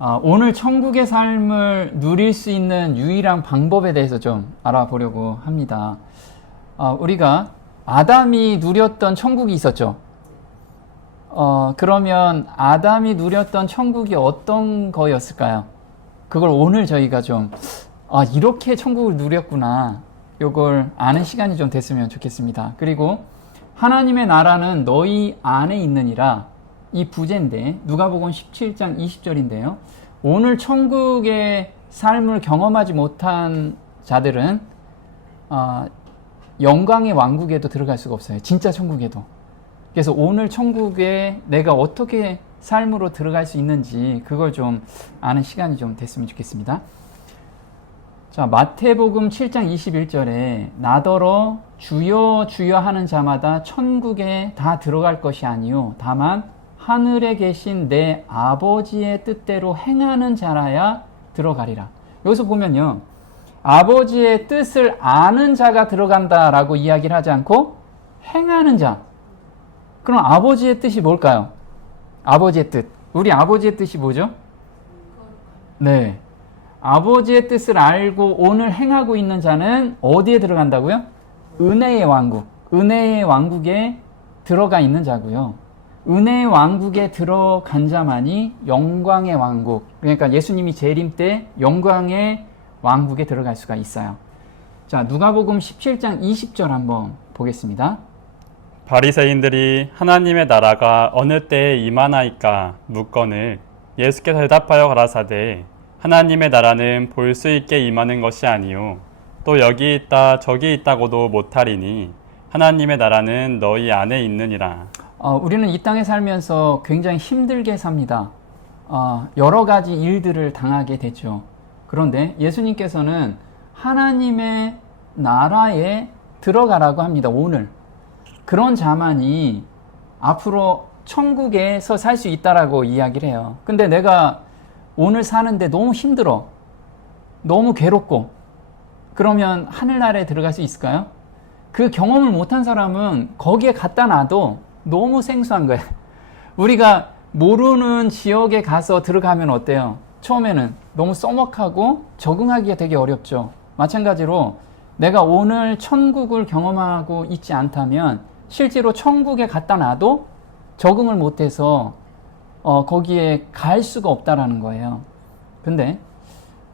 오늘 천국의 삶을 누릴 수 있는 유일한 방법에 대해서 좀 알아보려고 합니다. 우리가 아담이 누렸던 천국이 있었죠. 그러면 아담이 누렸던 천국이 어떤 거였을까요? 그걸 오늘 저희가 좀 이렇게 천국을 누렸구나, 요걸 아는 시간이 좀 됐으면 좋겠습니다. 그리고 하나님의 나라는 너희 안에 있느니라, 이 부제인데 누가복음 17장 20절인데요. 오늘 천국의 삶을 경험하지 못한 자들은 영광의 왕국에도 들어갈 수가 없어요. 진짜 천국에도. 그래서 오늘 천국에 내가 어떻게 삶으로 들어갈 수 있는지 그걸 좀 아는 시간이 좀 됐으면 좋겠습니다. 자, 마태복음 7장 21절에 나더러 주여 주여 하는 자마다 천국에 다 들어갈 것이 아니요 다만 하늘에 계신 내 아버지의 뜻대로 행하는 자라야 들어가리라. 여기서 보면요, 아버지의 뜻을 아는 자가 들어간다라고 이야기를 하지 않고 행하는 자. 그럼 아버지의 뜻이 뭘까요? 아버지의 뜻. 우리 아버지의 뜻이 뭐죠? 네. 아버지의 뜻을 알고 오늘 행하고 있는 자는 어디에 들어간다고요? 은혜의 왕국. 은혜의 왕국에 들어가 있는 자고요. 은혜의 왕국에 들어간 자만이 영광의 왕국, 그러니까 예수님이 재림 때 영광의 왕국에 들어갈 수가 있어요. 자, 누가복음 17장 20절 한번 보겠습니다. 바리새인들이 하나님의 나라가 어느 때에 임하나이까 묻거늘 예수께서 대답하여 가라사대 하나님의 나라는 볼 수 있게 임하는 것이 아니요 또 여기 있다 저기 있다고도 못하리니 하나님의 나라는 너희 안에 있느니라. 우리는 이 땅에 살면서 굉장히 힘들게 삽니다. 여러 가지 일들을 당하게 되죠. 그런데 예수님께서는 하나님의 나라에 들어가라고 합니다. 오늘. 그런 자만이 앞으로 천국에서 살 수 있다라고 이야기를 해요. 근데 내가 오늘 사는데 너무 힘들어, 너무 괴롭고, 그러면 하늘나라에 들어갈 수 있을까요? 그 경험을 못한 사람은 거기에 갖다 놔도 너무 생소한 거예요. 우리가 모르는 지역에 가서 들어가면 어때요? 처음에는 너무 써먹하고 적응하기가 되게 어렵죠. 마찬가지로 내가 오늘 천국을 경험하고 있지 않다면 실제로 천국에 갖다 놔도 적응을 못해서 거기에 갈 수가 없다라는 거예요. 근데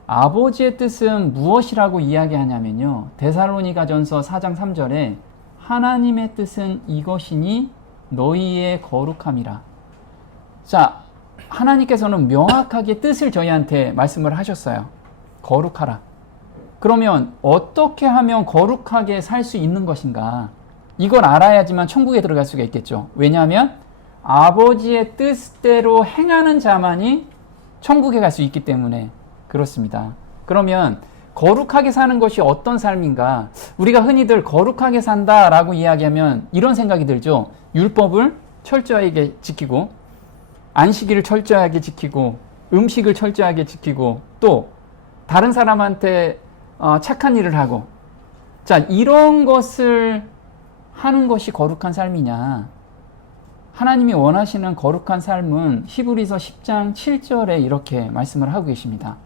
아버지의 뜻은 무엇이라고 이야기하냐면요, 데살로니가전서 4장 3절에 하나님의 뜻은 이것이니 너희의 거룩함이라. 자, 하나님께서는 명확하게 뜻을 저희한테 말씀을 하셨어요. 거룩하라. 그러면 어떻게 하면 거룩하게 살 수 있는 것인가? 이걸 알아야지만 천국에 들어갈 수가 있겠죠. 왜냐하면 아버지의 뜻대로 행하는 자만이 천국에 갈 수 있기 때문에 그렇습니다. 그러면 거룩하게 사는 것이 어떤 삶인가? 우리가 흔히들 거룩하게 산다라고 이야기하면 이런 생각이 들죠. 율법을 철저하게 지키고, 안식일을 철저하게 지키고, 음식을 철저하게 지키고, 또 다른 사람한테 착한 일을 하고, 자, 이런 것을 하는 것이 거룩한 삶이냐? 하나님이 원하시는 거룩한 삶은 히브리서 10장 7절에 이렇게 말씀을 하고 계십니다.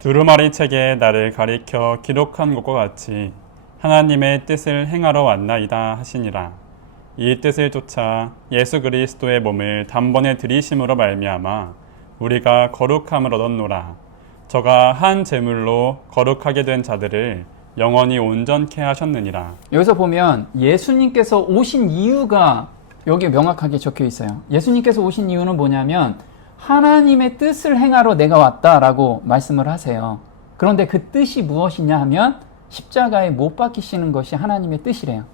두루마리 책에 나를 가리켜 기록한 것과 같이 하나님의 뜻을 행하러 왔나이다 하시니라. 이 뜻을 쫓아 예수 그리스도의 몸을 단번에 들이심으로 말미암아 우리가 거룩함을 얻었노라. 저가 한 제물로 거룩하게 된 자들을 영원히 온전케 하셨느니라. 여기서 보면 예수님께서 오신 이유가 여기 명확하게 적혀 있어요. 예수님께서 오신 이유는 뭐냐면 하나님의 뜻을 행하러 내가 왔다라고 말씀을 하세요. 그런데 그 뜻이 무엇이냐 하면 십자가에 못 박히시는 것이 하나님의 뜻이래요.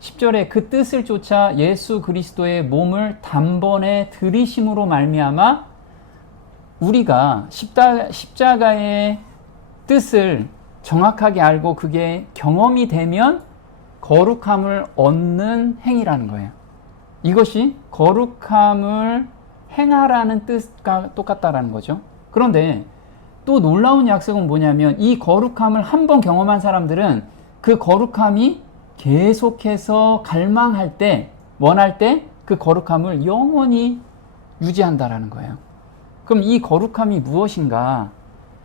10절에 그 뜻을 쫓아 예수 그리스도의 몸을 단번에 들이심으로 말미암아 우리가 십자가의 뜻을 정확하게 알고 그게 경험이 되면 거룩함을 얻는 행위라는 거예요. 이것이 거룩함을 행하라는 뜻과 똑같다라는 거죠. 그런데 또 놀라운 약속은 뭐냐면 이 거룩함을 한번 경험한 사람들은 그 거룩함이 계속해서 갈망할 때, 원할 때 그 거룩함을 영원히 유지한다라는 거예요. 그럼 이 거룩함이 무엇인가?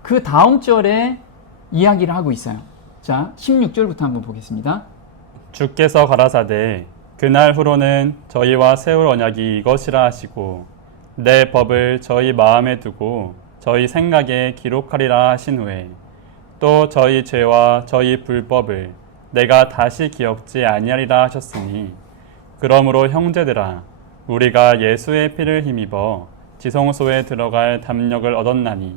그 다음 절에 이야기를 하고 있어요. 자, 16절부터 한번 보겠습니다. 주께서 가라사대 그날 후로는 저희와 세울 언약이 이것이라 하시고 내 법을 저희 마음에 두고 저희 생각에 기록하리라 하신 후에 또 저희 죄와 저희 불법을 내가 다시 기억지 아니하리라 하셨으니 그러므로 형제들아 우리가 예수의 피를 힘입어 지성소에 들어갈 담력을 얻었나니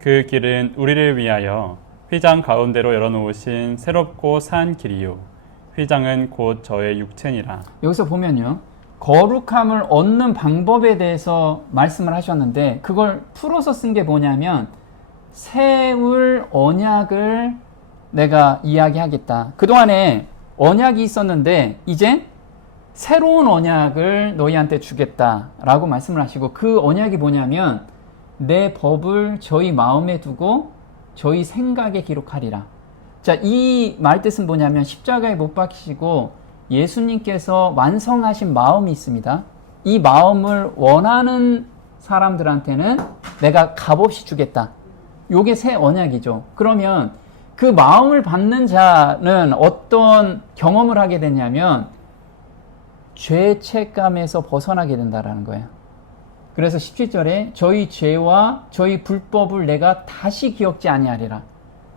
그 길은 우리를 위하여 휘장 가운데로 열어놓으신 새롭고 산 길이요 휘장은 곧 저의 육체니라. 여기서 보면요, 거룩함을 얻는 방법에 대해서 말씀을 하셨는데 그걸 풀어서 쓴 게 뭐냐면 세울 언약을 내가 이야기하겠다. 그동안에 언약이 있었는데 이제 새로운 언약을 너희한테 주겠다라고 말씀을 하시고, 그 언약이 뭐냐면 내 법을 저희 마음에 두고 저희 생각에 기록하리라. 자, 이 말뜻은 뭐냐면 십자가에 못 박히시고 예수님께서 완성하신 마음이 있습니다. 이 마음을 원하는 사람들한테는 내가 값없이 주겠다. 요게 새 언약이죠. 그러면 그 마음을 받는 자는 어떤 경험을 하게 되냐면 죄책감에서 벗어나게 된다라는 거예요. 그래서 17절에 저희 죄와 저희 불법을 내가 다시 기억지 아니하리라.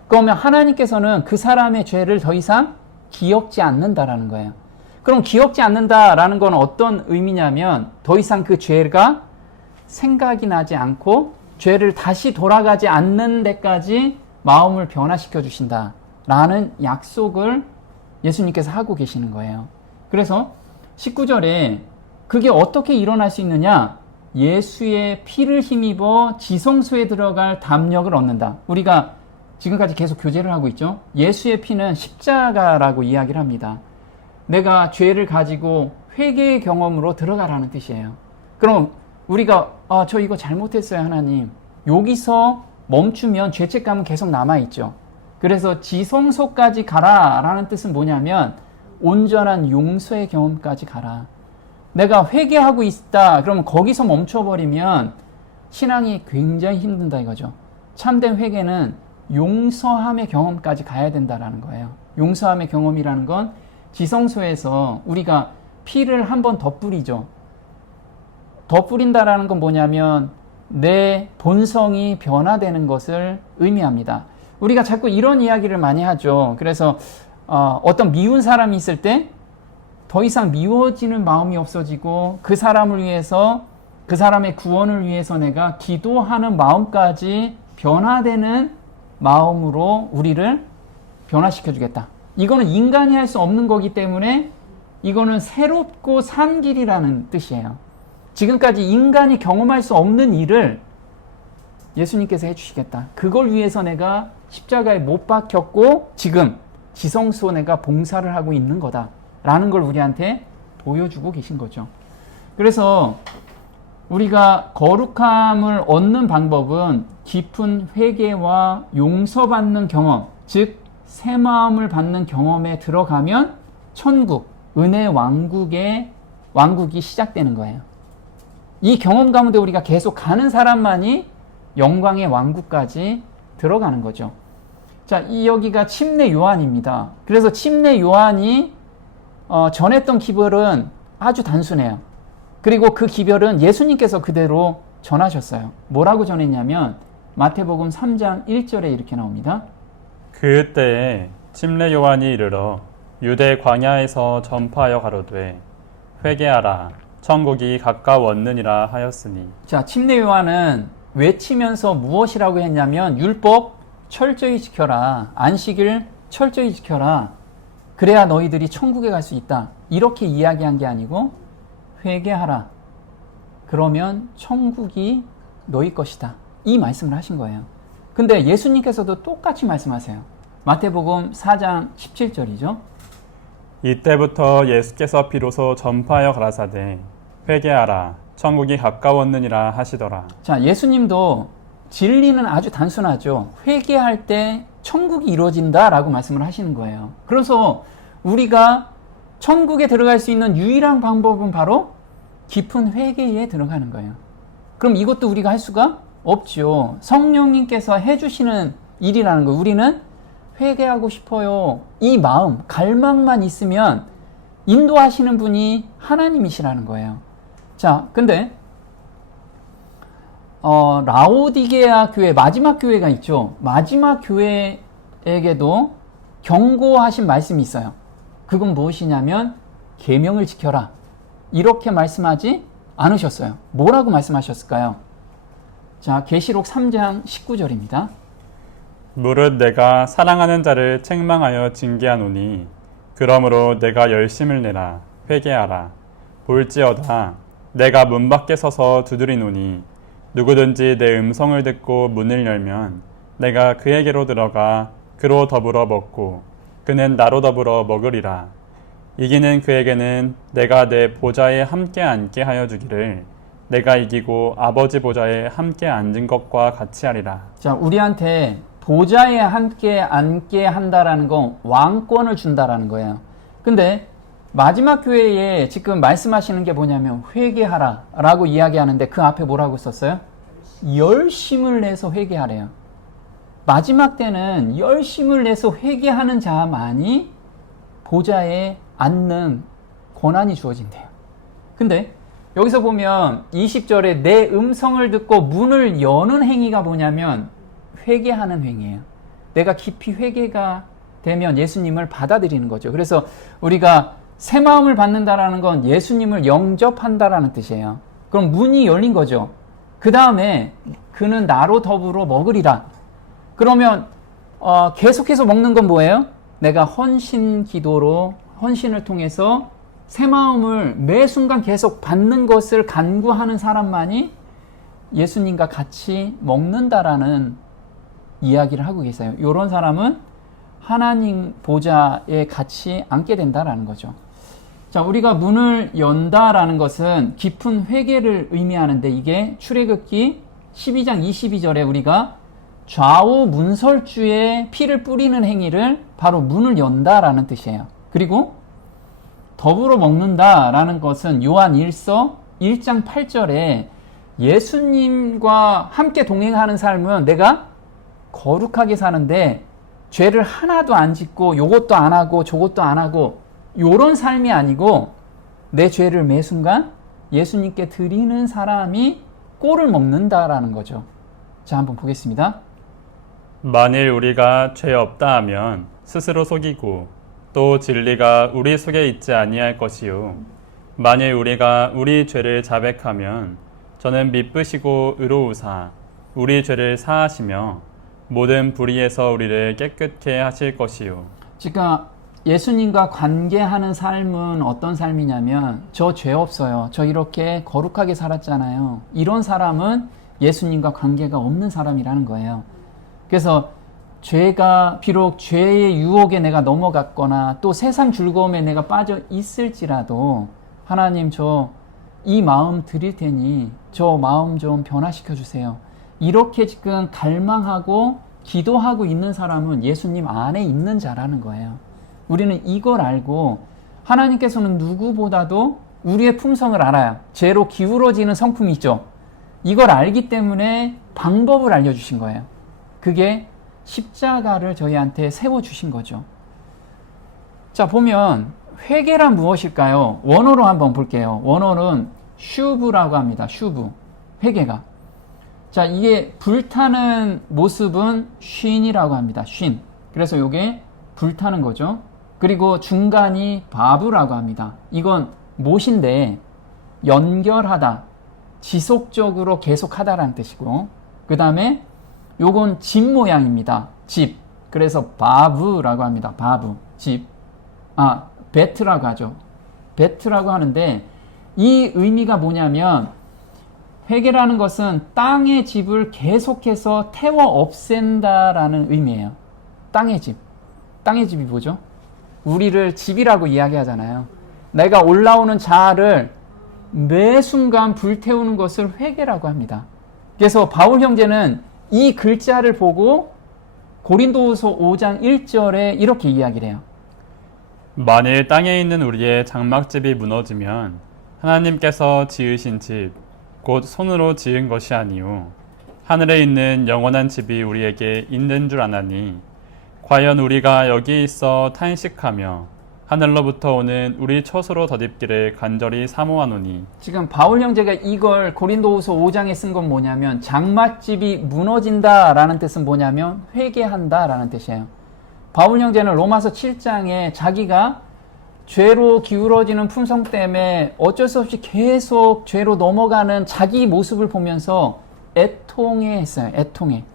그러면 하나님께서는 그 사람의 죄를 더 이상 기억지 않는다라는 거예요. 그럼 기억지 않는다라는 건 어떤 의미냐면 더 이상 그 죄가 생각이 나지 않고 죄를 다시 돌아가지 않는 데까지 마음을 변화시켜 주신다라는 약속을 예수님께서 하고 계시는 거예요. 그래서 19절에 그게 어떻게 일어날 수 있느냐? 예수의 피를 힘입어 지성소에 들어갈 담력을 얻는다. 우리가 지금까지 계속 교제를 하고 있죠. 예수의 피는 십자가라고 이야기를 합니다. 내가 죄를 가지고 회개의 경험으로 들어가라는 뜻이에요. 그럼 우리가 저 이거 잘못했어요 하나님. 여기서 멈추면 죄책감은 계속 남아있죠. 그래서 지성소까지 가라라는 뜻은 뭐냐면 온전한 용서의 경험까지 가라. 내가 회개하고 있다 그러면 거기서 멈춰버리면 신앙이 굉장히 힘든다 이거죠. 참된 회개는 용서함의 경험까지 가야 된다라는 거예요. 용서함의 경험이라는 건 지성소에서 우리가 피를 한 번 더 뿌리죠. 더 뿌린다라는 건 뭐냐면 내 본성이 변화되는 것을 의미합니다. 우리가 자꾸 이런 이야기를 많이 하죠. 그래서 어떤 미운 사람이 있을 때 더 이상 미워지는 마음이 없어지고 그 사람을 위해서, 그 사람의 구원을 위해서 내가 기도하는 마음까지 변화되는 마음으로 우리를 변화시켜 주겠다. 이거는 인간이 할 수 없는 거기 때문에 이거는 새롭고 산 길이라는 뜻이에요. 지금까지 인간이 경험할 수 없는 일을 예수님께서 해주시겠다. 그걸 위해서 내가 십자가에 못 박혔고 지금 지성소 내가 봉사를 하고 있는 거다 라는 걸 우리한테 보여주고 계신 거죠. 그래서 우리가 거룩함을 얻는 방법은 깊은 회개와 용서받는 경험, 즉 새 마음을 받는 경험에 들어가면 천국, 은혜 왕국이 시작되는 거예요. 이 경험 가운데 우리가 계속 가는 사람만이 영광의 왕국까지 들어가는 거죠. 자, 여기가 침례 요한입니다. 그래서 침례 요한이 전했던 기별은 아주 단순해요. 그리고 그 기별은 예수님께서 그대로 전하셨어요. 뭐라고 전했냐면 마태복음 3장 1절에 이렇게 나옵니다. 그때에 침례 요한이 이르러 유대 광야에서 전파하여 가로되 회개하라 천국이 가까웠느니라 하였으니. 자, 침례 요한은 외치면서 무엇이라고 했냐면 율법 철저히 지켜라, 안식일 철저히 지켜라, 그래야 너희들이 천국에 갈 수 있다, 이렇게 이야기한 게 아니고 회개하라, 그러면 천국이 너희 것이다, 이 말씀을 하신 거예요. 근데 예수님께서도 똑같이 말씀하세요. 마태복음 4장 17절이죠. 이때부터 예수께서 비로소 전파하여 가라사대 회개하라 천국이 가까웠느니라 하시더라. 자, 예수님도 진리는 아주 단순하죠. 회개할 때 천국이 이루어진다라고 말씀을 하시는 거예요. 그래서 우리가 천국에 들어갈 수 있는 유일한 방법은 바로 깊은 회개에 들어가는 거예요. 그럼 이것도 우리가 할 수가 없죠. 성령님께서 해주시는 일이라는 거예요. 우리는 회개하고 싶어요. 이 마음, 갈망만 있으면 인도하시는 분이 하나님이시라는 거예요. 자, 근데 라오디게아 교회, 마지막 교회가 있죠. 마지막 교회에게도 경고하신 말씀이 있어요. 그건 무엇이냐면 계명을 지켜라. 이렇게 말씀하지 않으셨어요. 뭐라고 말씀하셨을까요? 자, 계시록 3장 19절입니다. 무릇 내가 사랑하는 자를 책망하여 징계하노니 그러므로 내가 열심을 내라 회개하라. 볼지어다 내가 문 밖에 서서 두드리노니 누구든지 내 음성을 듣고 문을 열면 내가 그에게로 들어가 그로 더불어 먹고 그는 나로 더불어 먹으리라. 이기는 그에게는 내가 내 보좌에 함께 앉게 하여 주기를 내가 이기고 아버지 보좌에 함께 앉은 것과 같이 하리라. 자, 우리한테 보좌에 함께 앉게 한다라는 건 왕권을 준다라는 거예요. 근데 마지막 교회에 지금 말씀하시는 게 뭐냐면 회개하라 라고 이야기하는데 그 앞에 뭐라고 썼어요? 열심을 내서 회개하래요. 마지막 때는 열심을 내서 회개하는 자만이 보좌에 앉는 권한이 주어진대요. 근데 여기서 보면 20절에 내 음성을 듣고 문을 여는 행위가 뭐냐면 회개하는 행위예요. 내가 깊이 회개가 되면 예수님을 받아들이는 거죠. 그래서 우리가 새 마음을 받는다라는 건 예수님을 영접한다라는 뜻이에요. 그럼 문이 열린 거죠. 그 다음에 그는 나로 더불어 먹으리라. 그러면 계속해서 먹는 건 뭐예요? 내가 헌신 기도로 헌신을 통해서 새 마음을 매 순간 계속 받는 것을 간구하는 사람만이 예수님과 같이 먹는다라는 이야기를 하고 계세요. 이런 사람은 하나님 보좌에 같이 앉게 된다라는 거죠. 자, 우리가 문을 연다라는 것은 깊은 회개를 의미하는데 이게 출애굽기 12장 22절에 우리가 좌우 문설주에 피를 뿌리는 행위를 바로 문을 연다라는 뜻이에요. 그리고 더불어 먹는다라는 것은 요한 1서 1장 8절에 예수님과 함께 동행하는 삶은 내가 거룩하게 사는데 죄를 하나도 안 짓고 요것도 안 하고 저것도 안 하고 요런 삶이 아니고 내 죄를 매 순간 예수님께 드리는 사람이 꼴을 먹는다라는 거죠. 자, 한번 보겠습니다. 만일 우리가 죄 없다 하면 스스로 속이고 또 진리가 우리 속에 있지 아니할 것이요 만일 우리가 우리 죄를 자백하면 저는 미쁘시고 의로우사 우리 죄를 사하시며 모든 불의에서 우리를 깨끗게 하실 것이요. 지금 예수님과 관계하는 삶은 어떤 삶이냐면 저 죄 없어요. 저 이렇게 거룩하게 살았잖아요. 이런 사람은 예수님과 관계가 없는 사람이라는 거예요. 그래서 죄가 비록 죄의 유혹에 내가 넘어갔거나 또 세상 즐거움에 내가 빠져 있을지라도 하나님 저 이 마음 드릴 테니 저 마음 좀 변화시켜 주세요. 이렇게 지금 갈망하고 기도하고 있는 사람은 예수님 안에 있는 자라는 거예요. 우리는 이걸 알고 하나님께서는 누구보다도 우리의 품성을 알아요. 죄로 기울어지는 성품이 있죠. 이걸 알기 때문에 방법을 알려주신 거예요. 그게 십자가를 저희한테 세워주신 거죠. 자, 보면 회개란 무엇일까요? 원어로 한번 볼게요. 원어는 슈브라고 합니다. 슈브, 회개가. 자, 이게 불타는 모습은 쉰이라고 합니다. 쉰. 그래서 이게 불타는 거죠. 그리고 중간이 바브라고 합니다. 이건 못인데 연결하다, 지속적으로 계속하다라는 뜻이고, 그 다음에 요건 집 모양입니다. 집. 그래서 바브라고 합니다. 바브, 집. 베트라고 하죠. 베트라고 하는데 이 의미가 뭐냐면 회개라는 것은 땅의 집을 계속해서 태워 없앤다라는 의미예요. 땅의 집. 땅의 집이 뭐죠? 우리를 집이라고 이야기하잖아요. 내가 올라오는 자아를 매 순간 불태우는 것을 회개라고 합니다. 그래서 바울 형제는 이 글자를 보고 고린도후서 5장 1절에 이렇게 이야기를 해요. 만일 땅에 있는 우리의 장막집이 무너지면 하나님께서 지으신 집 곧 손으로 지은 것이 아니요 하늘에 있는 영원한 집이 우리에게 있는 줄 아나니 과연 우리가 여기 있어 탄식하며 하늘로부터 오는 우리 처소로 덧입기를 간절히 사모하노니. 지금 바울 형제가 이걸 고린도후서 5장에 쓴 건 뭐냐면 장막집이 무너진다라는 뜻은 뭐냐면 회개한다라는 뜻이에요. 바울 형제는 로마서 7장에 자기가 죄로 기울어지는 품성 때문에 어쩔 수 없이 계속 죄로 넘어가는 자기 모습을 보면서 애통해했어요. 애통해.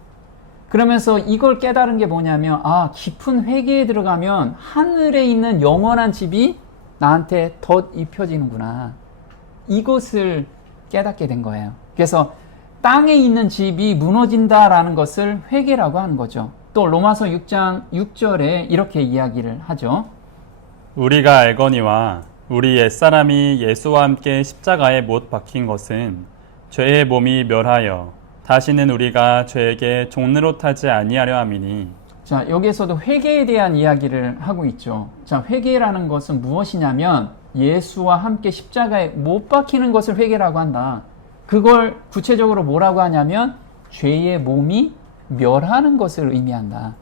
그러면서 이걸 깨달은 게 뭐냐면 깊은 회개에 들어가면 하늘에 있는 영원한 집이 나한테 덧입혀지는구나. 이것을 깨닫게 된 거예요. 그래서 땅에 있는 집이 무너진다라는 것을 회개라고 하는 거죠. 또 로마서 6장 6절에 이렇게 이야기를 하죠. 우리가 알거니와 우리 옛사람이 예수와 함께 십자가에 못 박힌 것은 죄의 몸이 멸하여 다시는 우리가 죄에게 종노릇하지 아니하려 함이니. 자, 여기에서도 회개에 대한 이야기를 하고 있죠. 자, 회개라는 것은 무엇이냐면 예수와 함께 십자가에 못 박히는 것을 회개라고 한다. 그걸 구체적으로 뭐라고 하냐면 죄의 몸이 멸하는 것을 의미한다.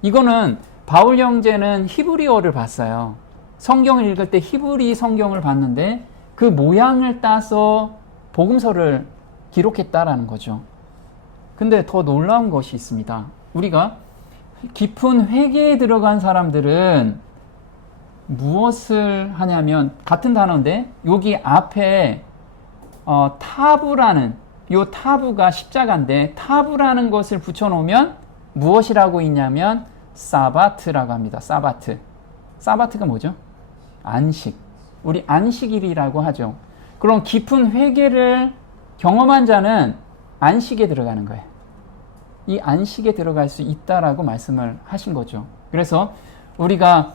이거는 바울 형제는 히브리어를 봤어요. 성경을 읽을 때 히브리 성경을 봤는데 그 모양을 따서 복음서를 기록했다라는 거죠. 근데 더 놀라운 것이 있습니다. 우리가 깊은 회개에 들어간 사람들은 무엇을 하냐면 같은 단어인데 여기 앞에 타부라는 요 타부가 십자가인데 타부라는 것을 붙여놓으면 무엇이라고 있냐면 사바트라고 합니다. 사바트. 사바트가 뭐죠? 안식. 우리 안식일이라고 하죠. 그럼 깊은 회개를 경험한 자는 안식에 들어가는 거예요. 이 안식에 들어갈 수 있다라고 말씀을 하신 거죠. 그래서 우리가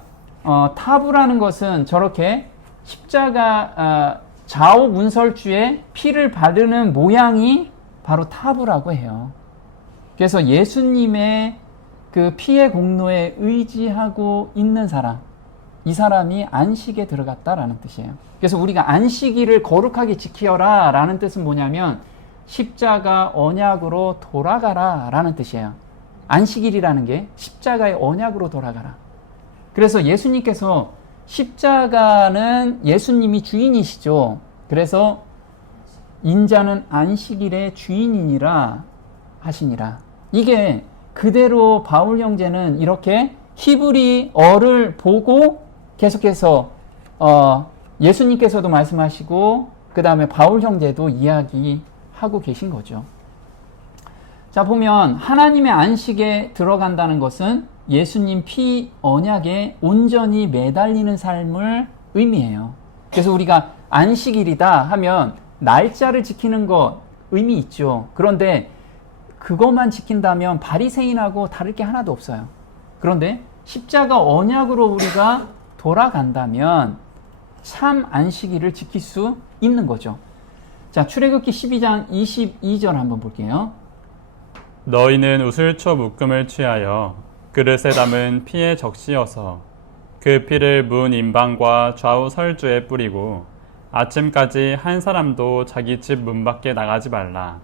타부라는 것은 저렇게 십자가 좌우 문설주에 피를 바르는 모양이 바로 타부라고 해요. 그래서 예수님의 그 피의 공로에 의지하고 있는 사람, 이 사람이 안식에 들어갔다라는 뜻이에요. 그래서 우리가 안식일을 거룩하게 지키어라 라는 뜻은 뭐냐면 십자가 언약으로 돌아가라 라는 뜻이에요. 안식일이라는 게 십자가의 언약으로 돌아가라. 그래서 예수님께서 십자가는 예수님이 주인이시죠. 그래서 인자는 안식일의 주인이니라 하시니라. 이게 그대로 바울 형제는 이렇게 히브리어를 보고 계속해서 예수님께서도 말씀하시고 그 다음에 바울 형제도 이야기하고 계신 거죠. 자, 보면 하나님의 안식에 들어간다는 것은 예수님 피 언약에 온전히 매달리는 삶을 의미해요. 그래서 우리가 안식일이다 하면 날짜를 지키는 것 의미 있죠. 그런데 그것만 지킨다면 바리새인하고 다를 게 하나도 없어요. 그런데 십자가 언약으로 우리가 돌아간다면 참 안식일을 지킬 수 있는 거죠. 자, 출애굽기 12장 22절 한번 볼게요. 너희는 우슬초 묶음을 취하여 그릇에 담은 피에 적시어서 그 피를 문 임방과 좌우 설주에 뿌리고 아침까지 한 사람도 자기 집 문 밖에 나가지 말라.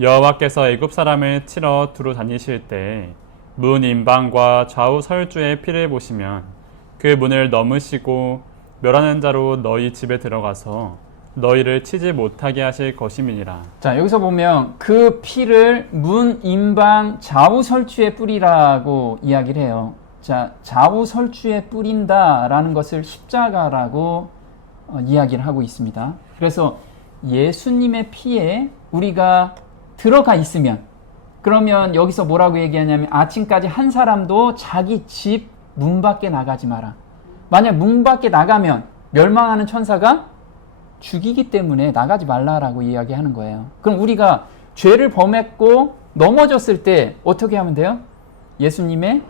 여호와께서 애굽 사람을 치러 두루 다니실 때 문 임방과 좌우 설주의 피를 보시면 그 문을 넘으시고 멸하는 자로 너희 집에 들어가서 너희를 치지 못하게 하실 것임이니라. 자, 여기서 보면 그 피를 문 임방 좌우 설주에 뿌리라고 이야기를 해요. 자, 좌우 설주에 뿌린다라는 것을 십자가라고 이야기를 하고 있습니다. 그래서 예수님의 피에 우리가 들어가 있으면, 그러면 여기서 뭐라고 얘기하냐면 아침까지 한 사람도 자기 집 문 밖에 나가지 마라. 만약 문 밖에 나가면 멸망하는 천사가 죽이기 때문에 나가지 말라라고 이야기하는 거예요. 그럼 우리가 죄를 범했고 넘어졌을 때 어떻게 하면 돼요? 예수님의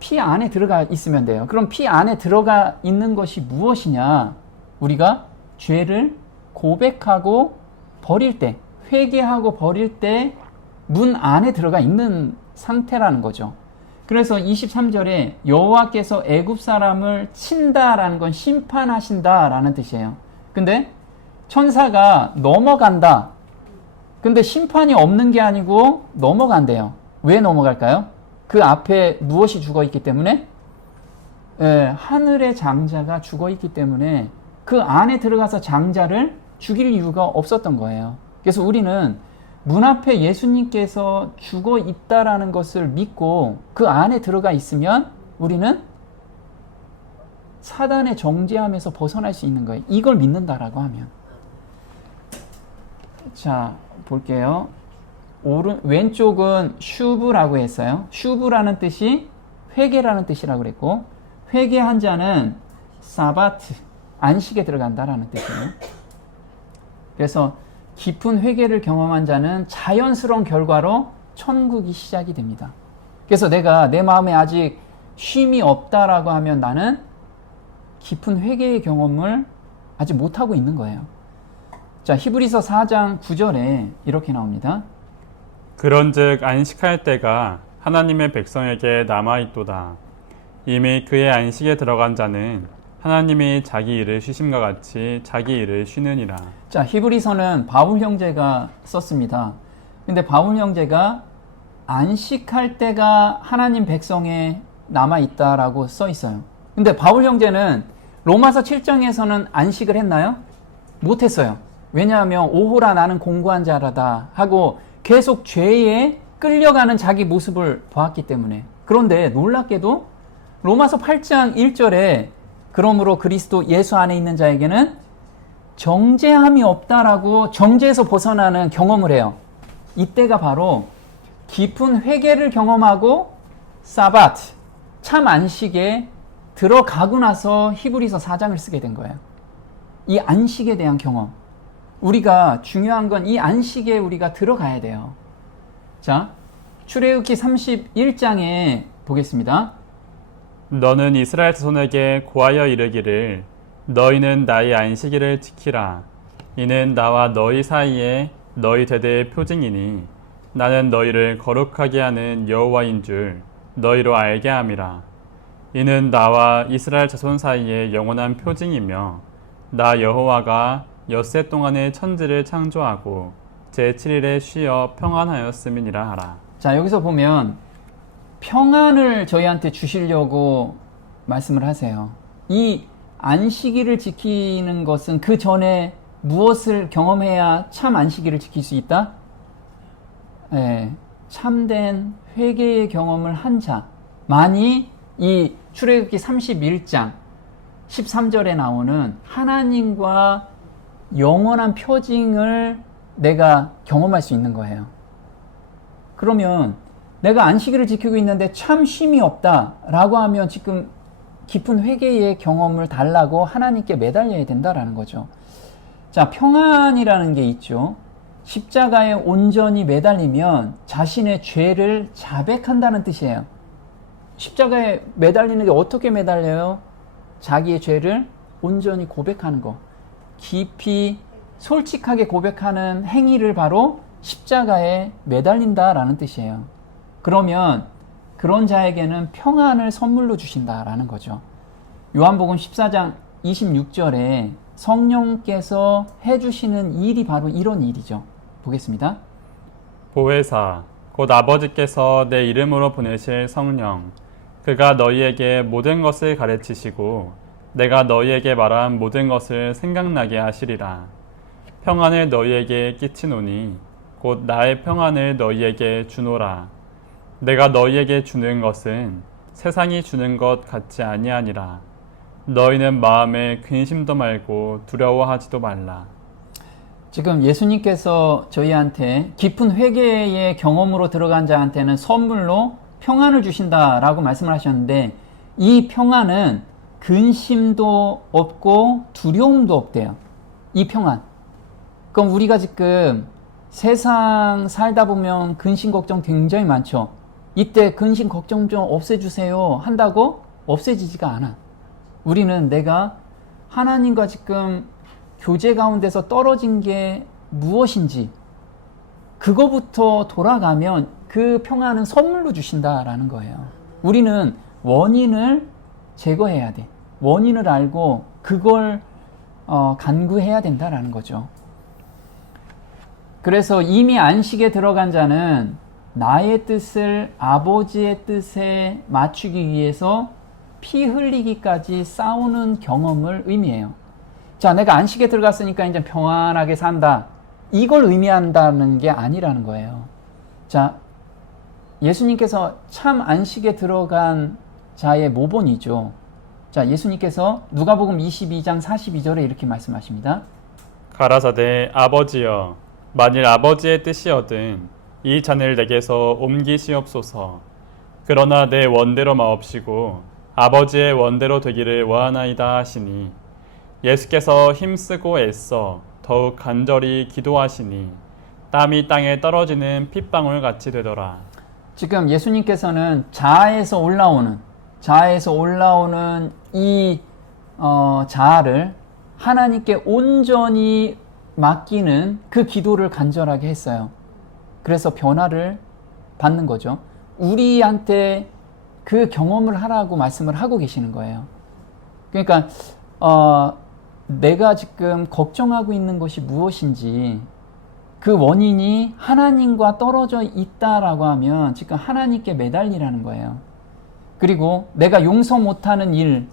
피 안에 들어가 있으면 돼요. 그럼 피 안에 들어가 있는 것이 무엇이냐? 우리가 죄를 고백하고 버릴 때, 회개하고 버릴 때 문 안에 들어가 있는 상태라는 거죠. 그래서 23절에 여호와께서 애굽 사람을 친다라는 건 심판하신다라는 뜻이에요. 근데 천사가 넘어간다, 근데 심판이 없는 게 아니고 넘어간대요. 왜 넘어갈까요? 그 앞에 무엇이 죽어 있기 때문에? 예, 하늘의 장자가 죽어 있기 때문에 그 안에 들어가서 장자를 죽일 이유가 없었던 거예요. 그래서 우리는 문 앞에 예수님께서 죽어 있다라는 것을 믿고 그 안에 들어가 있으면 우리는 사단의 정죄함에서 벗어날 수 있는 거예요. 이걸 믿는다라고 하면. 자, 볼게요. 왼쪽은 슈브라고 했어요. 슈브라는 뜻이 회개라는 뜻이라고 그랬고, 회개한 자는 사바트, 안식에 들어간다라는 뜻이에요. 그래서 깊은 회개를 경험한 자는 자연스러운 결과로 천국이 시작이 됩니다. 그래서 내가 내 마음에 아직 쉼이 없다라고 하면 나는 깊은 회개의 경험을 아직 못하고 있는 거예요. 자, 히브리서 4장 9절에 이렇게 나옵니다. 그런즉 안식할 때가 하나님의 백성에게 남아있도다. 이미 그의 안식에 들어간 자는 하나님이 자기 일을 쉬심과 같이 자기 일을 쉬느니라. 자, 히브리서는 바울 형제가 썼습니다. 근데 바울 형제가 안식할 때가 하나님 백성에 남아있다라고 써 있어요. 근데 바울 형제는 로마서 7장에서는 안식을 했나요? 못했어요. 왜냐하면 오호라 나는 공고한 자라다 하고 계속 죄에 끌려가는 자기 모습을 보았기 때문에. 그런데 놀랍게도 로마서 8장 1절에 그러므로 그리스도 예수 안에 있는 자에게는 정죄함이 없다라고 정죄에서 벗어나는 경험을 해요. 이때가 바로 깊은 회개를 경험하고 사바트, 참 안식에 들어가고 나서 히브리서 4장을 쓰게 된 거예요. 이 안식에 대한 경험. 우리가 중요한 건 이 안식에 우리가 들어가야 돼요. 자, 출애굽기 31장에 보겠습니다. 너는 이스라엘 자손에게 고하여 이르기를 너희는 나의 안식일을 지키라. 이는 나와 너희 사이에 너희 대대의 표징이니 나는 너희를 거룩하게 하는 여호와인 줄 너희로 알게 함이라. 이는 나와 이스라엘 자손 사이에 영원한 표징이며 나 여호와가 엿새 동안의 천지를 창조하고 제7일에 쉬어 평안하였음이니라 하라. 자, 여기서 보면 평안을 저희한테 주시려고 말씀을 하세요. 이 안식일을 지키는 것은 그 전에 무엇을 경험해야 참 안식일을 지킬 수 있다? 참된 회개의 경험을 한 자만이 이 출애굽기 31장 13절에 나오는 하나님과 영원한 표징을 내가 경험할 수 있는 거예요. 그러면 내가 안식일을 지키고 있는데 참 쉼이 없다라고 하면 지금 깊은 회개의 경험을 달라고 하나님께 매달려야 된다라는 거죠. 자, 평안이라는 게 있죠. 십자가에 온전히 매달리면 자신의 죄를 자백한다는 뜻이에요. 십자가에 매달리는 게 어떻게 매달려요? 자기의 죄를 온전히 고백하는 거. 깊이 솔직하게 고백하는 행위를 바로 십자가에 매달린다라는 뜻이에요. 그러면 그런 자에게는 평안을 선물로 주신다라는 거죠. 요한복음 14장 26절에 성령께서 해주시는 일이 바로 이런 일이죠. 보겠습니다. 보혜사 곧 아버지께서 내 이름으로 보내실 성령 그가 너희에게 모든 것을 가르치시고 내가 너희에게 말한 모든 것을 생각나게 하시리라. 평안을 너희에게 끼치노니 곧 나의 평안을 너희에게 주노라. 내가 너희에게 주는 것은 세상이 주는 것 같지 아니하니라. 너희는 마음에 근심도 말고 두려워하지도 말라. 지금 예수님께서 저희한테 깊은 회개의 경험으로 들어간 자한테는 선물로 평안을 주신다라고 말씀을 하셨는데 이 평안은 근심도 없고 두려움도 없대요. 이 평안. 그럼 우리가 지금 세상 살다 보면 근심 걱정 굉장히 많죠. 이때 근심 걱정 좀 없애주세요 한다고 없애지지가 않아. 우리는 내가 하나님과 지금 교제 가운데서 떨어진 게 무엇인지 그거부터 돌아가면 그 평안은 선물로 주신다라는 거예요. 우리는 원인을 제거해야 돼. 원인을 알고 그걸 간구해야 된다라는 거죠. 그래서 이미 안식에 들어간 자는 나의 뜻을 아버지의 뜻에 맞추기 위해서 피 흘리기까지 싸우는 경험을 의미해요. 자, 내가 안식에 들어갔으니까 이제 평안하게 산다. 이걸 의미한다는 게 아니라는 거예요. 자, 예수님께서 참 안식에 들어간 자의 모본이죠. 자, 예수님께서 누가복음 22장 42절에 이렇게 말씀하십니다. 가라사대 아버지여 만일 아버지의 뜻이거든 이 잔을 내게서 옮기시옵소서. 그러나 내 원대로 마옵시고 아버지의 원대로 되기를 원하나이다 하시니 예수께서 힘쓰고 애써 더욱 간절히 기도하시니 땀이 땅에 떨어지는 핏방울 같이 되더라. 지금 예수님께서는 자아에서 올라오는 이 자아를 하나님께 온전히 맡기는 그 기도를 간절하게 했어요. 그래서 변화를 받는 거죠. 우리한테 그 경험을 하라고 말씀을 하고 계시는 거예요. 그러니까 내가 지금 걱정하고 있는 것이 무엇인지 그 원인이 하나님과 떨어져 있다라고 하면 지금 하나님께 매달리라는 거예요. 그리고 내가 용서 못하는 일,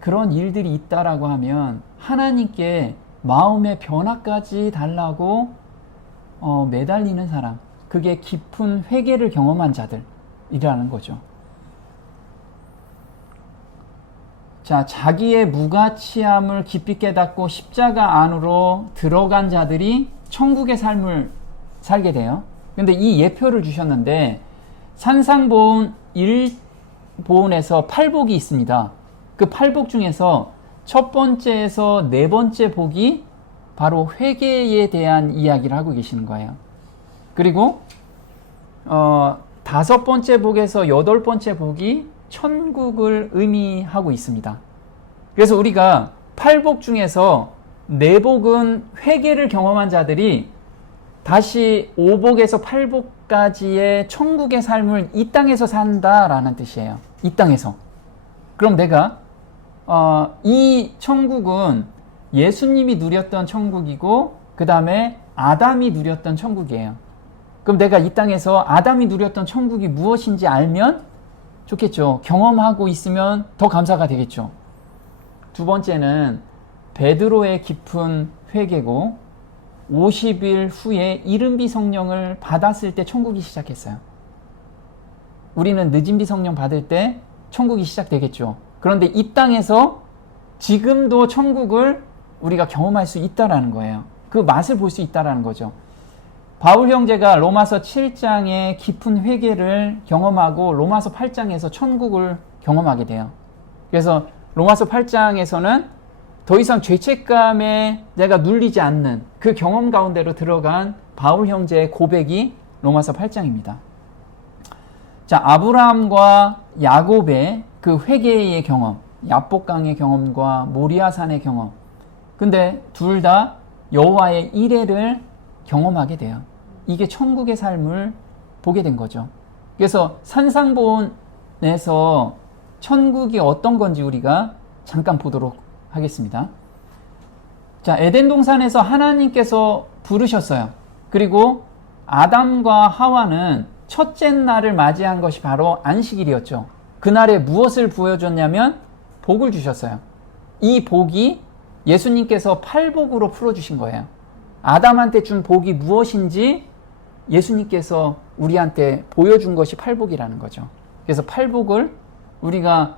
그런 일들이 있다라고 하면 하나님께 마음의 변화까지 달라고 매달리는 사람, 그게 깊은 회개를 경험한 자들이라는 거죠. 자, 자기의 무가치함을 깊이 깨닫고 십자가 안으로 들어간 자들이 천국의 삶을 살게 돼요. 근데 이 예표를 주셨는데 산상보훈 1보훈에서 8복이 있습니다. 그 8복 중에서 첫 번째에서 네 번째 복이 바로 회개에 대한 이야기를 하고 계시는 거예요. 그리고 다섯 번째 복에서 여덟 번째 복이 천국을 의미하고 있습니다. 그래서 우리가 8복 중에서 4복은 회개를 경험한 자들이 다시 5복에서 8복까지의 천국의 삶을 이 땅에서 산다라는 뜻이에요. 이 땅에서. 그럼 내가 이 천국은 예수님이 누렸던 천국이고 그 다음에 아담이 누렸던 천국이에요. 그럼 내가 이 땅에서 아담이 누렸던 천국이 무엇인지 알면 좋겠죠. 경험하고 있으면 더 감사가 되겠죠. 두 번째는 베드로의 깊은 회개고 50일 후에 이른비 성령을 받았을 때 천국이 시작했어요. 우리는 늦은비 성령 받을 때 천국이 시작되겠죠. 그런데 이 땅에서 지금도 천국을 우리가 경험할 수 있다라는 거예요. 그 맛을 볼 수 있다라는 거죠. 바울 형제가 로마서 7장의 깊은 회개를 경험하고 로마서 8장에서 천국을 경험하게 돼요. 그래서 로마서 8장에서는 더 이상 죄책감에 내가 눌리지 않는 그 경험 가운데로 들어간 바울 형제의 고백이 로마서 8장입니다. 자, 아브라함과 야곱의 그 회개의 경험, 야복강의 경험과 모리아산의 경험. 근데 둘 다 여호와의 이레를 경험하게 돼요. 이게 천국의 삶을 보게 된 거죠. 그래서 산상보훈에서 천국이 어떤 건지 우리가 잠깐 보도록 하겠습니다. 자, 에덴 동산에서 하나님께서 부르셨어요. 그리고 아담과 하와는 첫째 날을 맞이한 것이 바로 안식일이었죠. 그날에 무엇을 보여줬냐면 복을 주셨어요. 이 복이 예수님께서 팔복으로 풀어주신 거예요. 아담한테 준 복이 무엇인지 예수님께서 우리한테 보여준 것이 팔복이라는 거죠. 그래서 팔복을 우리가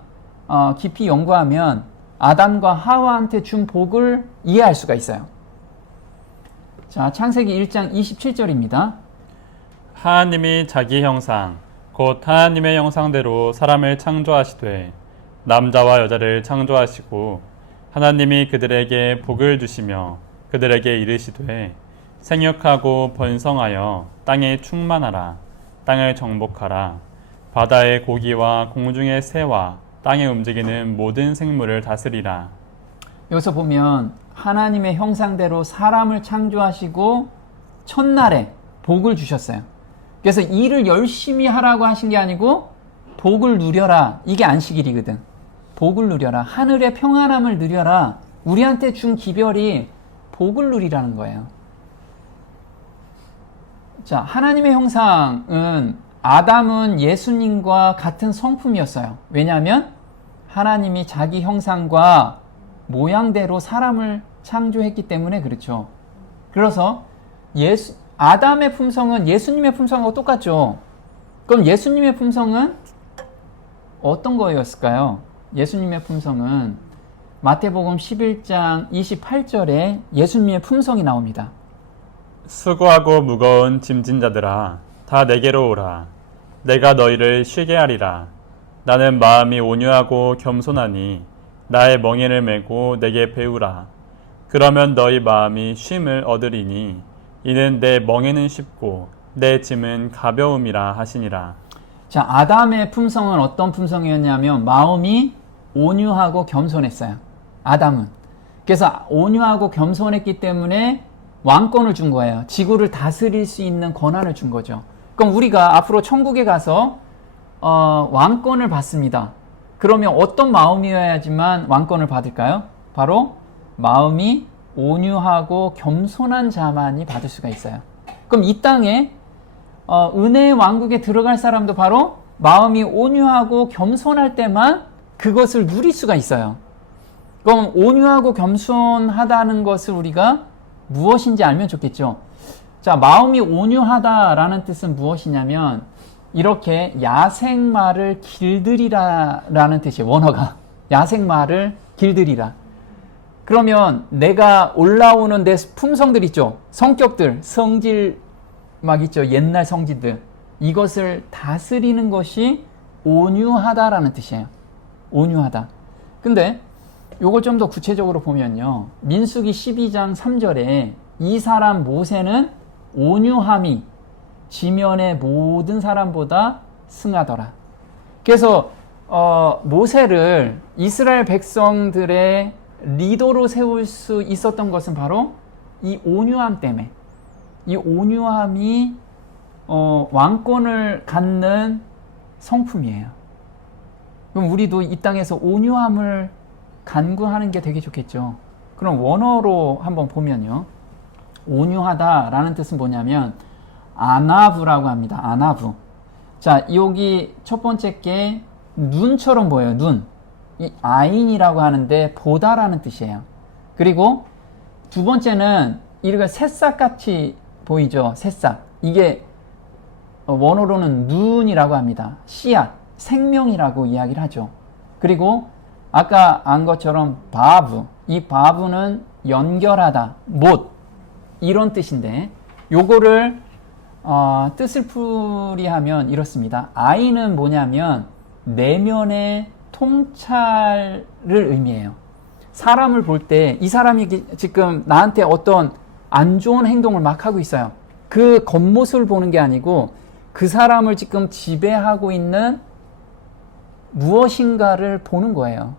깊이 연구하면 아담과 하와한테 준 복을 이해할 수가 있어요. 자, 창세기 1장 27절입니다. 하나님이 자기 형상 곧 하나님의 형상대로 사람을 창조하시되 남자와 여자를 창조하시고 하나님이 그들에게 복을 주시며 그들에게 이르시되 생육하고 번성하여 땅에 충만하라. 땅을 정복하라. 바다의 고기와 공중의 새와 땅에 움직이는 모든 생물을 다스리라. 여기서 보면 하나님의 형상대로 사람을 창조하시고 첫날에 복을 주셨어요. 그래서 일을 열심히 하라고 하신 게 아니고 복을 누려라. 이게 안식일이거든. 복을 누려라. 하늘의 평안함을 누려라. 우리한테 준 기별이 복을 누리라는 거예요. 자, 하나님의 형상은 아담은 예수님과 같은 성품이었어요. 왜냐하면 하나님이 자기 형상과 모양대로 사람을 창조했기 때문에 그렇죠. 그래서 아담의 품성은 예수님의 품성하고 똑같죠. 그럼 예수님의 품성은 어떤 거였을까요? 예수님의 품성은 마태복음 11장 28절에 예수님의 품성이 나옵니다. 수고하고 무거운 짐진 자들아 다 내게로 오라. 내가 너희를 쉬게 하리라. 나는 마음이 온유하고 겸손하니 나의 멍에를 메고 내게 배우라. 그러면 너희 마음이 쉼을 얻으리니 이는 내 멍에는 쉽고 내 짐은 가벼움이라 하시니라. 자, 아담의 품성은 어떤 품성이었냐면 마음이 온유하고 겸손했어요. 아담은. 그래서 온유하고 겸손했기 때문에 왕권을 준 거예요. 지구를 다스릴 수 있는 권한을 준 거죠. 그럼 우리가 앞으로 천국에 가서 왕권을 받습니다. 그러면 어떤 마음이어야지만 왕권을 받을까요? 바로 마음이 온유하고 겸손한 자만이 받을 수가 있어요. 그럼 이 땅에 은혜의 왕국에 들어갈 사람도 바로 마음이 온유하고 겸손할 때만 그것을 누릴 수가 있어요. 그럼 온유하고 겸손하다는 것을 우리가 무엇인지 알면 좋겠죠. 자, 마음이 온유하다라는 뜻은 무엇이냐면 이렇게 야생마를 길들이라라는 뜻이에요. 원어가 야생마를 길들이라. 그러면 내가 올라오는 내 품성들 있죠. 성격들, 성질 막 있죠. 옛날 성질들. 이것을 다스리는 것이 온유하다라는 뜻이에요. 온유하다. 근데 요걸 좀 더 구체적으로 보면요. 민수기 12장 3절에 이 사람 모세는 온유함이 지면의 모든 사람보다 승하더라. 그래서 모세를 이스라엘 백성들의 리더로 세울 수 있었던 것은 바로 이 온유함 때문에, 이 온유함이 왕권을 갖는 성품이에요. 그럼 우리도 이 땅에서 온유함을 간구하는 게 되게 좋겠죠. 그럼 원어로 한번 보면요. 온유하다라는 뜻은 뭐냐면 아나부라고 합니다. 아나부. 자, 여기 첫 번째 게 눈처럼 보여요. 눈. 이 아인이라고 하는데 보다라는 뜻이에요. 그리고 두 번째는 이렇게 새싹같이 보이죠. 새싹. 이게 원어로는 눈이라고 합니다. 씨앗, 생명이라고 이야기를 하죠. 그리고 아까 안 것처럼 바브. 이 바브는 연결하다, 못 이런 뜻인데 요거를 뜻을 풀이하면 이렇습니다. 아이는 뭐냐면 내면의 통찰을 의미해요. 사람을 볼 때 이 사람이 지금 나한테 어떤 안 좋은 행동을 막 하고 있어요. 그 겉모습을 보는 게 아니고 그 사람을 지금 지배하고 있는 무엇인가를 보는 거예요.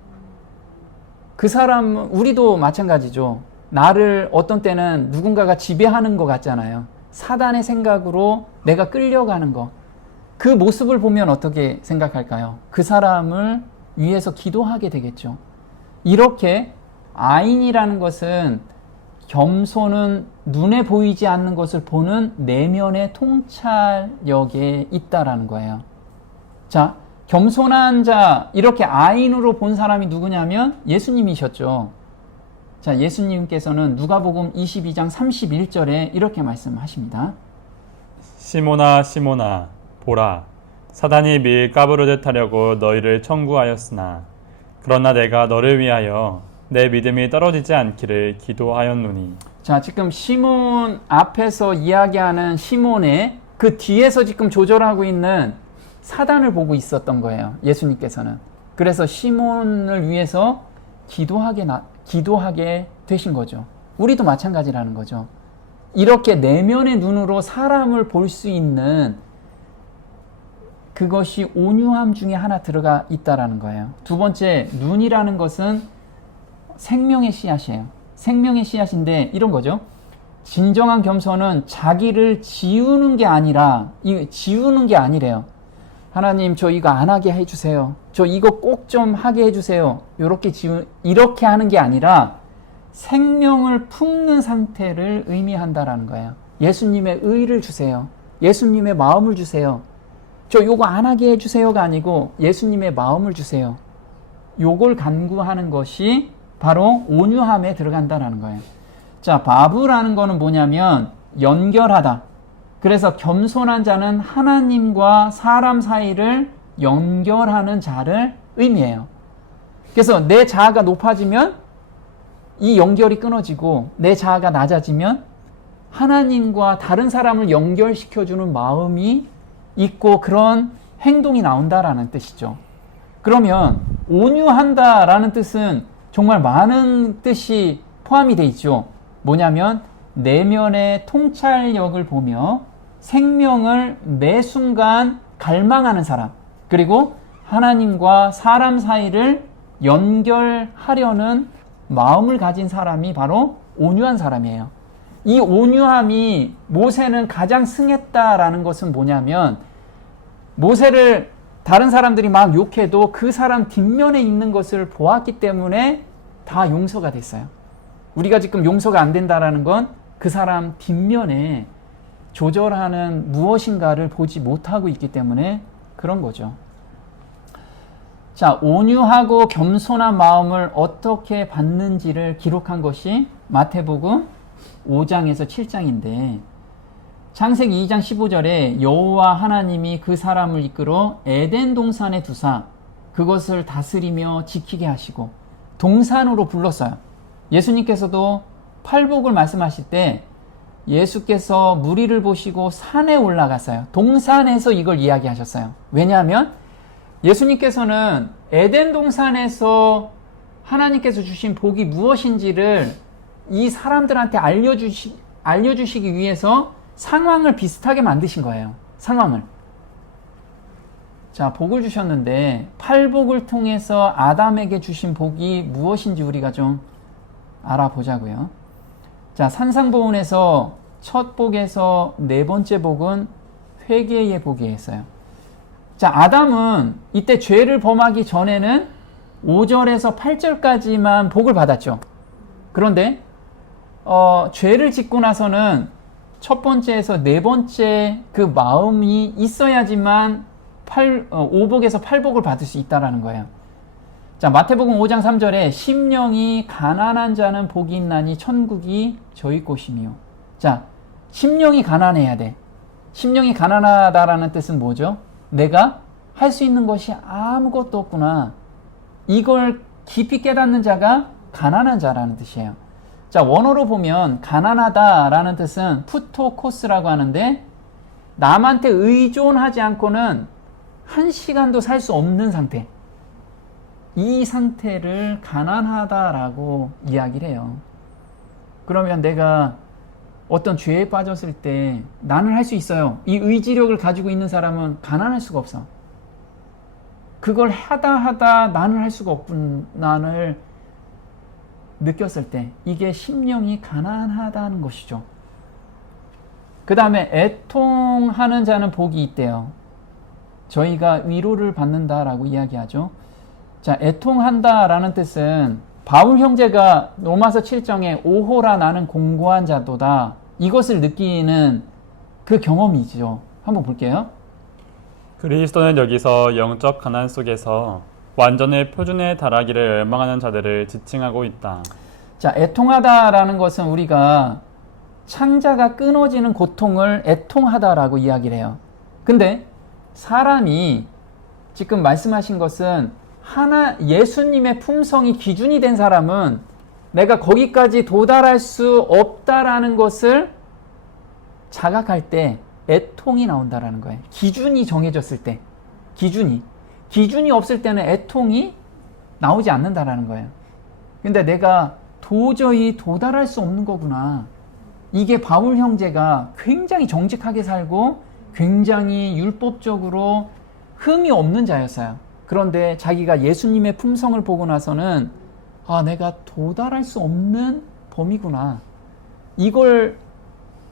그 사람, 우리도 마찬가지죠. 나를 어떤 때는 누군가가 지배하는 것 같잖아요. 사단의 생각으로 내가 끌려가는 거. 그 모습을 보면 어떻게 생각할까요? 그 사람을 위해서 기도하게 되겠죠. 이렇게 아인이라는 것은 겸손은 눈에 보이지 않는 것을 보는 내면의 통찰력에 있다라는 거예요. 자, 겸손한 자, 이렇게 아인으로 본 사람이 누구냐면 예수님이셨죠. 자, 예수님께서는 누가복음 22장 31절에 이렇게 말씀하십니다. 시몬아 시몬아 보라 사단이 밀 까부르듯 하려고 너희를 청구하였으나 그러나 내가 너를 위하여 내 믿음이 떨어지지 않기를 기도하였노니. 자, 지금 시몬 앞에서 이야기하는 시몬의 그 뒤에서 지금 조절하고 있는 사단을 보고 있었던 거예요. 예수님께서는. 그래서 시몬을 위해서 기도하게 되신 거죠. 우리도 마찬가지라는 거죠. 이렇게 내면의 눈으로 사람을 볼 수 있는 그것이 온유함 중에 하나 들어가 있다라는 거예요. 두 번째, 눈이라는 것은 생명의 씨앗이에요. 생명의 씨앗인데 이런 거죠. 진정한 겸손은 자기를 지우는 게 아니라, 지우는 게 아니래요. 하나님, 저 이거 안 하게 해주세요. 저 이거 꼭 좀 하게 해주세요. 이렇게 하는 게 아니라 생명을 품는 상태를 의미한다라는 거예요. 예수님의 의를 주세요. 예수님의 마음을 주세요. 저 요거 안 하게 해주세요가 아니고 예수님의 마음을 주세요. 요걸 간구하는 것이 바로 온유함에 들어간다라는 거예요. 자, 바브라는 거는 뭐냐면 연결하다. 그래서 겸손한 자는 하나님과 사람 사이를 연결하는 자를 의미해요. 그래서 내 자아가 높아지면 이 연결이 끊어지고 내 자아가 낮아지면 하나님과 다른 사람을 연결시켜주는 마음이 있고 그런 행동이 나온다라는 뜻이죠. 그러면 온유한다라는 뜻은 정말 많은 뜻이 포함이 되어 있죠. 뭐냐면 내면의 통찰력을 보며 생명을 매 순간 갈망하는 사람, 그리고 하나님과 사람 사이를 연결하려는 마음을 가진 사람이 바로 온유한 사람이에요. 이 온유함이 모세는 가장 승했다라는 것은 뭐냐면 모세를 다른 사람들이 막 욕해도 그 사람 뒷면에 있는 것을 보았기 때문에 다 용서가 됐어요. 우리가 지금 용서가 안 된다라는 건 그 사람 뒷면에 조절하는 무엇인가를 보지 못하고 있기 때문에 그런 거죠. 자, 온유하고 겸손한 마음을 어떻게 받는지를 기록한 것이 마태복음 5장에서 7장인데 창세기 2장 15절에 여호와 하나님이 그 사람을 이끌어 에덴 동산에 두사 그것을 다스리며 지키게 하시고 동산으로 불렀어요. 예수님께서도 팔복을 말씀하실 때 예수께서 무리를 보시고 산에 올라갔어요. 동산에서 이걸 이야기하셨어요. 왜냐하면 예수님께서는 에덴 동산에서 하나님께서 주신 복이 무엇인지를 이 사람들한테 알려주시기 위해서 상황을 비슷하게 만드신 거예요. 상황을. 자, 복을 주셨는데 팔복을 통해서 아담에게 주신 복이 무엇인지 우리가 좀 알아보자고요. 자, 산상보훈에서 첫 복에서 네 번째 복은 회개의 복이었어요. 자, 아담은 이때 죄를 범하기 전에는 5절에서 8절까지만 복을 받았죠. 그런데 죄를 짓고 나서는 첫 번째에서 네 번째 그 마음이 있어야지만 5복에서 8복을 받을 수 있다라는 거예요. 자, 마태복음 5장 3절에 심령이 가난한 자는 복이 있나니 천국이 저희 곳이며. 자, 심령이 가난해야 돼. 심령이 가난하다라는 뜻은 뭐죠? 내가 할 수 있는 것이 아무것도 없구나. 이걸 깊이 깨닫는 자가 가난한 자라는 뜻이에요. 자, 원어로 보면 가난하다라는 뜻은 푸토코스라고 하는데 남한테 의존하지 않고는 한 시간도 살 수 없는 상태. 이 상태를 가난하다라고 이야기를 해요. 그러면 내가 어떤 죄에 빠졌을 때 나는 할 수 있어요. 이 의지력을 가지고 있는 사람은 가난할 수가 없어. 그걸 하다 나는 할 수가 없구나를 느꼈을 때 이게 심령이 가난하다는 것이죠. 그 다음에 애통하는 자는 복이 있대요. 저희가 위로를 받는다라고 이야기하죠. 자, 애통한다라는 뜻은 바울 형제가 로마서 7장에 오호라 나는 공고한 자도다 이것을 느끼는 그 경험이죠. 한번 볼게요. 그리스도는 여기서 영적 가난 속에서 완전의 표준에 달하기를 열망하는 자들을 지칭하고 있다. 자, 애통하다라는 것은 우리가 창자가 끊어지는 고통을 애통하다라고 이야기를 해요. 근데 사람이 지금 말씀하신 것은 예수님의 품성이 기준이 된 사람은 내가 거기까지 도달할 수 없다라는 것을 자각할 때 애통이 나온다라는 거예요. 기준이 정해졌을 때. 기준이 없을 때는 애통이 나오지 않는다라는 거예요. 근데 내가 도저히 도달할 수 없는 거구나. 이게 바울 형제가 굉장히 정직하게 살고 굉장히 율법적으로 흠이 없는 자였어요. 그런데 자기가 예수님의 품성을 보고 나서는 내가 도달할 수 없는 범이구나. 이걸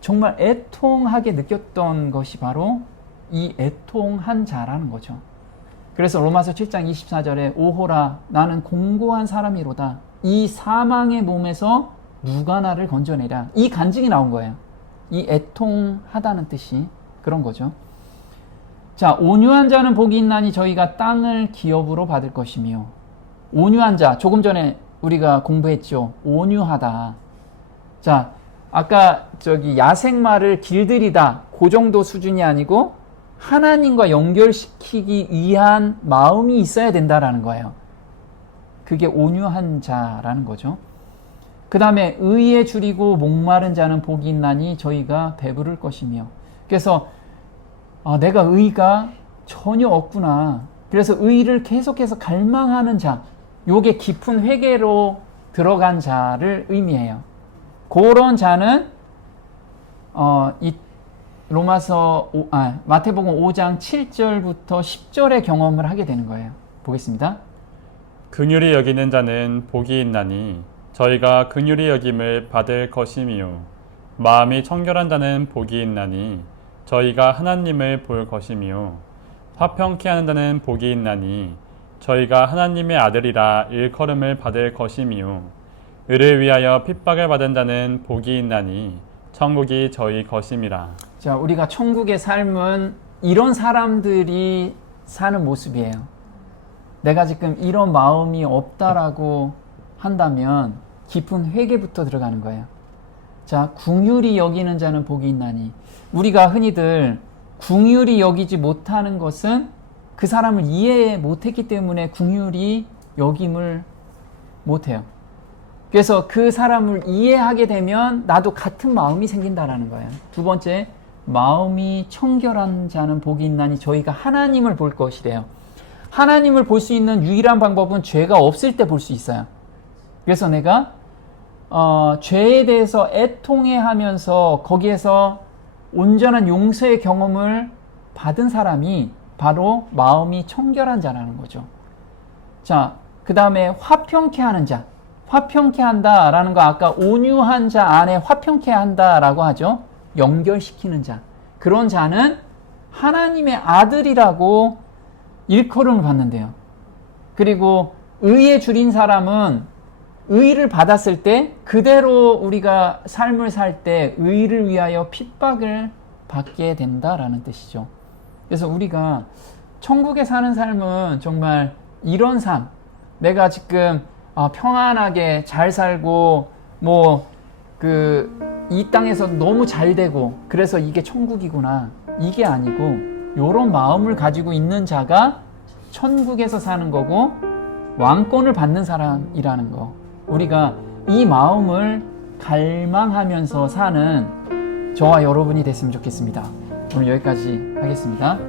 정말 애통하게 느꼈던 것이 바로 이 애통한 자라는 거죠. 그래서 로마서 7장 24절에 오호라 나는 공고한 사람이로다. 이 사망의 몸에서 누가 나를 건져내랴. 이 간증이 나온 거예요. 이 애통하다는 뜻이 그런 거죠. 자, 온유한 자는 복이 있나니 저희가 땅을 기업으로 받을 것이며. 온유한 자, 조금 전에 우리가 공부했죠. 온유하다. 자, 아까 야생마를 길들이다, 그 정도 수준이 아니고 하나님과 연결시키기 위한 마음이 있어야 된다라는 거예요. 그게 온유한 자라는 거죠. 그 다음에 의에 줄이고 목마른 자는 복이 있나니 저희가 배부를 것이며. 그래서 내가 의가 전혀 없구나. 그래서 의를 계속해서 갈망하는 자, 요게 깊은 회개로 들어간 자를 의미해요. 그런 자는 마태복음 5장 7절부터 10절의 경험을 하게 되는 거예요. 보겠습니다. 긍휼히 여기는 자는 복이 있나니 저희가 긍휼히 여김을 받을 것이미요. 마음이 청결한 자는 복이 있나니 저희가 하나님을 볼 것이미요. 화평케 하는 자는 복이 있나니 저희가 하나님의 아들이라 일컬음을 받을 것이미요. 의를 위하여 핍박을 받은 자는 복이 있나니 천국이 저희 것임이라. 자, 우리가 천국의 삶은 이런 사람들이 사는 모습이에요. 내가 지금 이런 마음이 없다라고 한다면 깊은 회개부터 들어가는 거예요. 자, 긍휼히 여기는 자는 복이 있나니. 우리가 흔히들 긍휼히 여기지 못하는 것은 그 사람을 이해 못했기 때문에 긍휼히 여김을 못해요. 그래서 그 사람을 이해하게 되면 나도 같은 마음이 생긴다라는 거예요. 두 번째, 마음이 청결한 자는 복이 있나니 저희가 하나님을 볼 것이래요. 하나님을 볼 수 있는 유일한 방법은 죄가 없을 때 볼 수 있어요. 그래서 내가 죄에 대해서 애통해하면서 거기에서 온전한 용서의 경험을 받은 사람이 바로 마음이 청결한 자라는 거죠. 자, 그 다음에 화평케 하는 자. 화평케 한다라는 거 아까 온유한 자 안에 화평케 한다라고 하죠. 연결시키는 자. 그런 자는 하나님의 아들이라고 일컬음을 받는데요. 그리고 의에 줄인 사람은 의를 받았을 때 그대로 우리가 삶을 살 때 의를 위하여 핍박을 받게 된다라는 뜻이죠. 그래서 우리가 천국에 사는 삶은 정말 이런 삶, 내가 지금 평안하게 잘 살고 이 땅에서 너무 잘 되고 그래서 이게 천국이구나, 이게 아니고 이런 마음을 가지고 있는 자가 천국에서 사는 거고 왕권을 받는 사람이라는 거, 우리가 이 마음을 갈망하면서 사는 저와 여러분이 됐으면 좋겠습니다. 오늘 여기까지 하겠습니다.